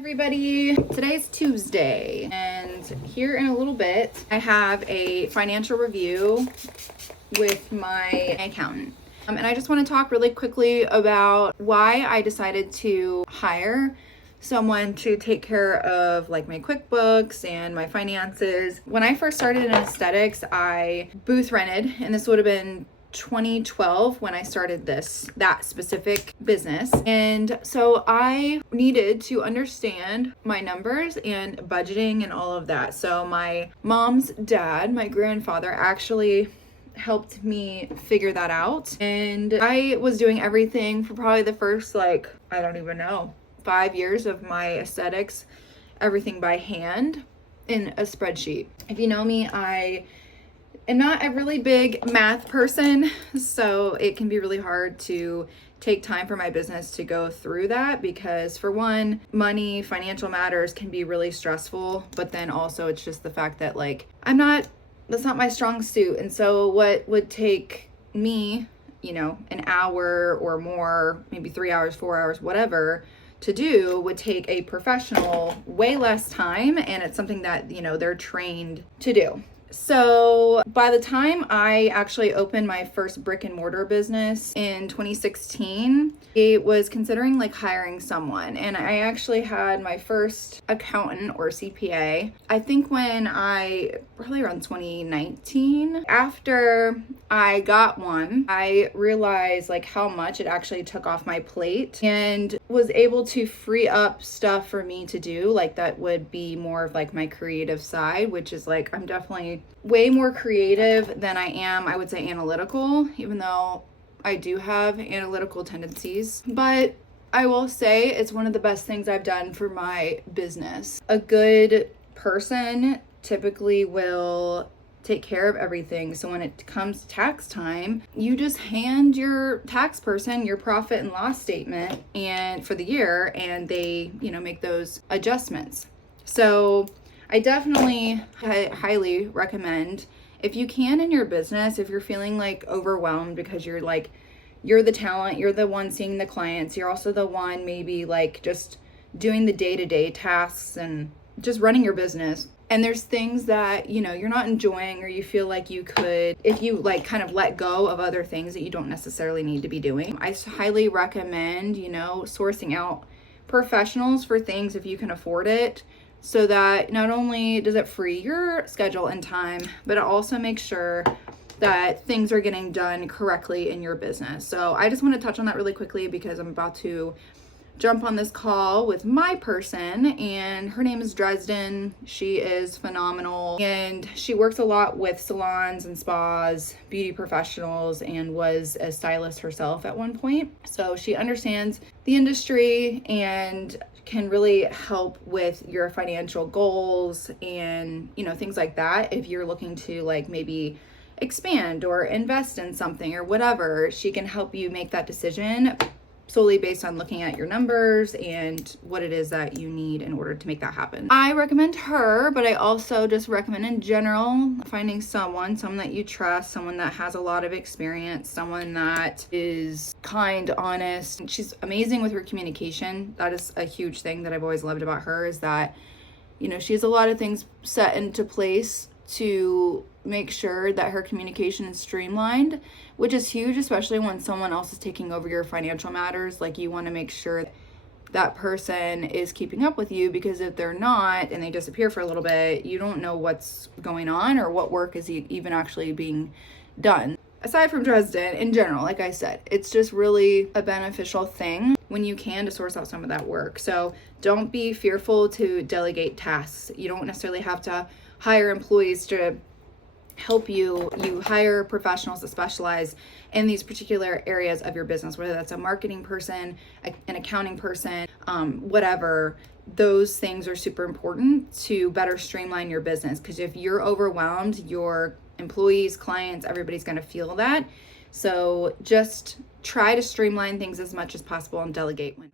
Everybody, today's Tuesday, and here in a little bit I have a financial review with my accountant, and I just want to talk really quickly about why I decided to hire someone to take care of like my QuickBooks and my finances. When I first started in aesthetics, I booth rented, and this would have been 2012 when I started that specific business. And so I needed to understand my numbers and budgeting and all of that. So my mom's dad, my grandfather, actually helped me figure that out. And I was doing everything for probably the first, I don't even know, 5 years of my aesthetics, everything by hand in a spreadsheet. If you know me, I am not a really big math person, so it can be really hard to take time for my business to go through that because, for one, money, financial matters can be really stressful, but then also it's just the fact that that's not my strong suit. And so what would take me, an hour or more, maybe 3 hours, 4 hours, whatever, to do would take a professional way less time, and it's something that, they're trained to do. So by the time I actually opened my first brick and mortar business in 2016, I was considering hiring someone, and I actually had my first accountant or CPA, I think probably around 2019. After I got one, I realized how much it actually took off my plate and was able to free up stuff for me to do, that would be more of my creative side, which is I'm definitely way more creative than I am, I would say, analytical, even though I do have analytical tendencies. But I will say it's one of the best things I've done for my business. A good person typically will take care of everything. So when it comes to tax time, you just hand your tax person your profit and loss statement and for the year, and they, make those adjustments. So I definitely highly recommend, if you can in your business, if you're feeling overwhelmed because you're the talent, you're the one seeing the clients, you're also the one maybe just doing the day-to-day tasks and just running your business. And there's things that, you're not enjoying, or you feel like you could, if you kind of let go of other things that you don't necessarily need to be doing. I highly recommend, sourcing out professionals for things if you can afford it, so that not only does it free your schedule and time, but it also makes sure that things are getting done correctly in your business. So I just want to touch on that really quickly because I'm about to jump on this call with my person, and her name is Dresden. She is phenomenal, and she works a lot with salons and spas, beauty professionals, and was a stylist herself at one point. So she understands the industry and can really help with your financial goals and, things like that. If you're looking to maybe expand or invest in something or whatever, she can help you make that decision solely based on looking at your numbers and what it is that you need in order to make that happen. I recommend her, but I also just recommend in general finding someone that you trust, someone that has a lot of experience, someone that is kind, honest. She's amazing with her communication. That is a huge thing that I've always loved about her, is that, she has a lot of things set into place to make sure that her communication is streamlined, which is huge, especially when someone else is taking over your financial matters. You want to make sure that person is keeping up with you, because if they're not and they disappear for a little bit, you don't know what's going on or what work is even actually being done. Aside from Dresden, in general, like I said, it's just really a beneficial thing when you can to source out some of that work. So don't be fearful to delegate tasks. You don't necessarily have to hire employees to help you. You hire professionals that specialize in these particular areas of your business, whether that's a marketing person, an accounting person, whatever. Those things are super important to better streamline your business, because if you're overwhelmed, your employees, clients, everybody's going to feel that. So just try to streamline things as much as possible and delegate when